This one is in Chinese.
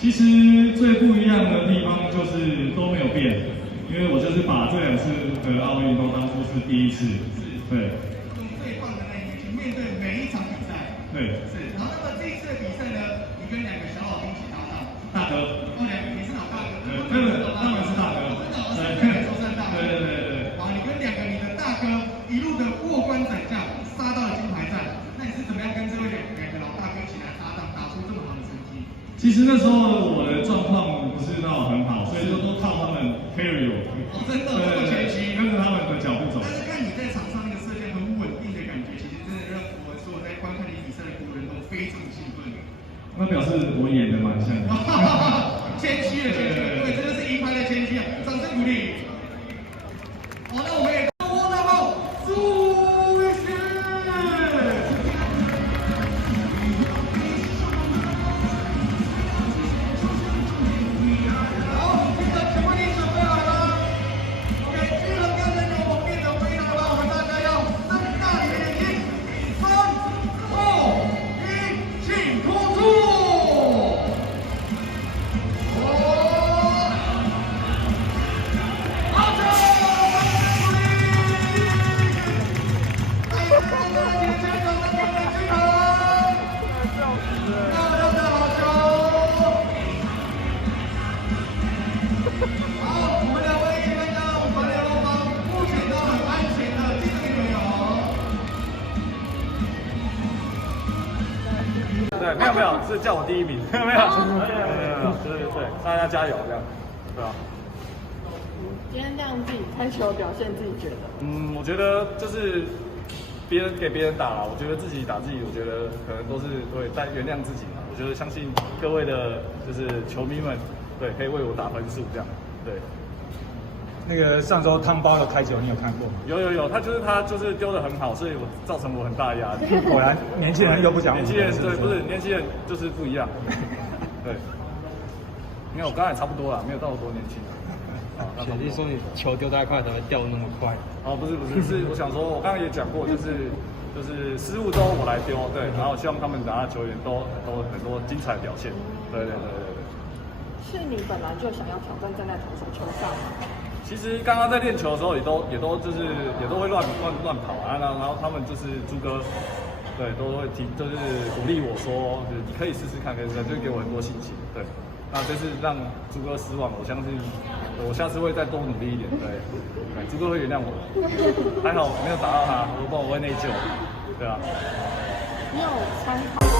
其实最不一样的地方就是都没有变，因为我就是把这2次的奥运都当作是第一次，对。用最棒的那一面去面对每一场比赛。对。是。然后那么这一次的比赛呢，你跟2个小老兵一起搭档。大哥。哦，你是老大哥。他们是大哥。对。好，你跟2个你的大哥一路的过关斩将，杀到了金牌战。那你是怎么样跟这位2个老大哥一起来搭档，打出这么好的成绩？其实那时候我的状况不是到很好，所以都靠他们 carry 我。真的，这么前期，跟着他们的脚步走。但是看你在场上那个射箭很稳定的感觉，其实真的让我们所有在观看你比赛的国人都非常兴奋。那表示我演的蛮像的。谦虚了，对，真的是银牌的谦虚啊！掌声鼓励。好，那我们也大炮苏医师。好，现在请问你准备好了吗 ？OK， 剧本跟人由我变得非常棒，我们大家要睁大你的眼睛。3、2、1，请投出。对，没有，是叫我第1名，没有，对，大家加油这样，对吧？今天这样自己开球表现，自己觉得？我觉得就是别人给别人打了，我觉得自己打自己，我觉得可能都是会再原谅自己嘛。我觉得相信各位的，就是球迷们，对，可以为我打分数这样，对。那个上周汤包的开球，你有看过吗？有，他就是丢得很好，所以我造成我很大的压力。果然年轻人又不讲武德，年轻人对，不是年轻人就是不一样。对，因为我刚才也差不多啦，没有到多年轻。雪弟说你球丢太快才会掉那么快。哦，不是，是我想说，我刚刚也讲过，就是失误都我来丢，对，然后希望他们打的球员都很多精彩表现。对。是你本来就想要挑战站在投手球上吗？其实刚刚在练球的时候，也都会乱跑啊，然后他们就是朱哥，对，都会就是鼓励我说，就是你可以试试看，就是给我很多信心，对。那这次让朱哥失望，我相信我下次会再多努力一点，对，朱哥会原谅我，还好没有打到他，不然我会内疚，对啊。你有参考过